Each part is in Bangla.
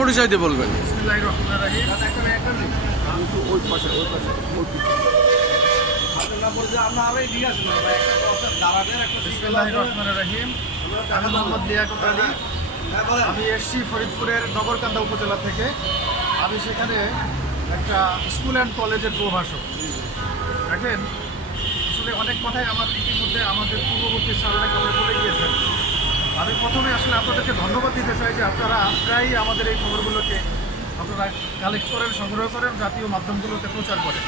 পরিচয় দিয়ে বলবেন। বিসমিল্লাহির রহমানির রহিম। বিসমিল্লাহির রহমানির রহিম। আমি মোহাম্মদ লিয়াকত আলী। আমি এসছি ফরিদপুরের নগরকান্দা উপজেলা থেকে। আমি সেখানে একটা স্কুল অ্যান্ড কলেজের প্রভাষক। দেখেন, আসলে অনেক কথাই আমার ইতিমধ্যে আমাদের পূর্ববর্তী স্যাররা কথা বলে গিয়েছেন। আমি প্রথমে আসলে আপনাদেরকে ধন্যবাদ দিতে চাই যে আপনারা প্রায়ই আমাদের এই খবরগুলোকে আপনারা কালেক্ট করেন, সংগ্রহ করেন, জাতীয় মাধ্যমগুলোতে প্রচার করেন।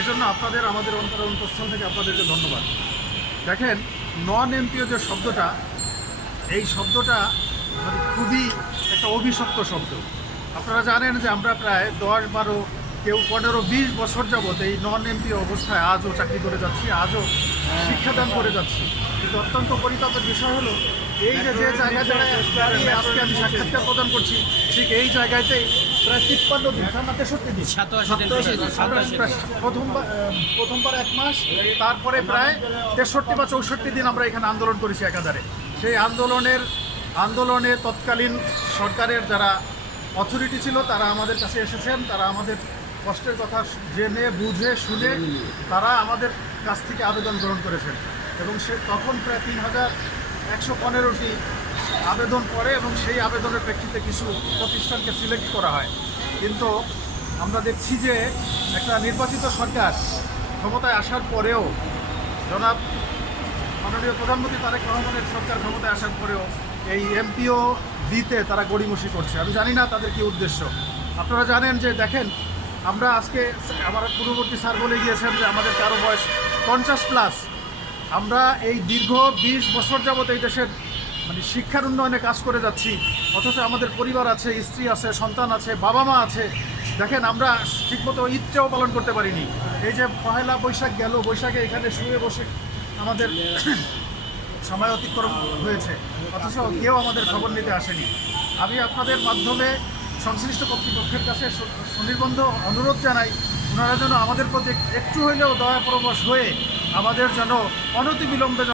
এজন্য আপনাদের আমাদের অন্তঃস্থল থেকে আপনাদেরকে ধন্যবাদ। দেখেন, নন এমপিও যে শব্দটা, এই শব্দটা মানে খুবই একটা অভিশপ্ত শব্দ। আপনারা জানেন যে আমরা প্রায় 10-12 কেউ 15-20 বছর যাবৎ এই নন এমপিও অবস্থায় আজও চাকরি করে যাচ্ছি, আজও শিক্ষাদান করে যাচ্ছি। কিন্তু অত্যন্ত পরিতাপের বিষয় হলো এই যে জায়গাতে আজকে আমি সাক্ষাৎকার প্রদান করছি, ঠিক এই জায়গাতেই প্রায় 53 দিন, 63 দিন, প্রথমবার 1 মাস, তারপরে প্রায় 63 বা 64 দিন আমরা এখানে আন্দোলন করেছি একাধারে। সেই আন্দোলনে তৎকালীন সরকারের যারা অথরিটি ছিল তারা আমাদের কাছে এসেছেন, তারা আমাদের কষ্টের কথা জেনে বুঝে শুনে তারা আমাদের কাছ থেকে আবেদন গ্রহণ করেছেন এবং তখন প্রায় 3115টি আবেদন করে এবং সেই আবেদনের প্রেক্ষিতে কিছু প্রতিষ্ঠানকে সিলেক্ট করা হয়। কিন্তু আমরা দেখছি যে একটা নির্বাচিত সরকার ক্ষমতায় আসার পরেও, জনাব মাননীয় প্রধানমন্ত্রী তারেক রহমানের সরকার ক্ষমতায় আসার পরেও এই এমপিও দিতে তারা গড়িমসি করছে। আমি জানি না তাদের কী উদ্দেশ্য। আপনারা জানেন যে দেখেন, আমরা আজকে আমার পূর্ববর্তী স্যার বলে গিয়েছেন যে আমাদের কারো বয়স 50+। আমরা এই দীর্ঘ 20 বছর যাবত এই দেশের মানে শিক্ষার উন্নয়নে কাজ করে যাচ্ছি, অথচ আমাদের পরিবার আছে, স্ত্রী আছে, সন্তান আছে, বাবা মা আছে। দেখেন, আমরা ঠিকমতো ঈদটাও পালন করতে পারিনি। এই যে পহেলা বৈশাখ গেল, বৈশাখে এখানে শুয়ে বসে আমাদের সময় অতিক্রম হয়েছে, অথচ কেউ আমাদের খবর নিতে আসেনি। আমি আপনাদের মাধ্যমে সংশ্লিষ্ট কর্তৃপক্ষের কাছে সুনির্বন্ধ অনুরোধ জানাই, ওনারা যেন আমাদের প্রতি একটু হইলেও দয়া পরামর্শ হয়ে আমাদের যেন অনতিবিলম্বে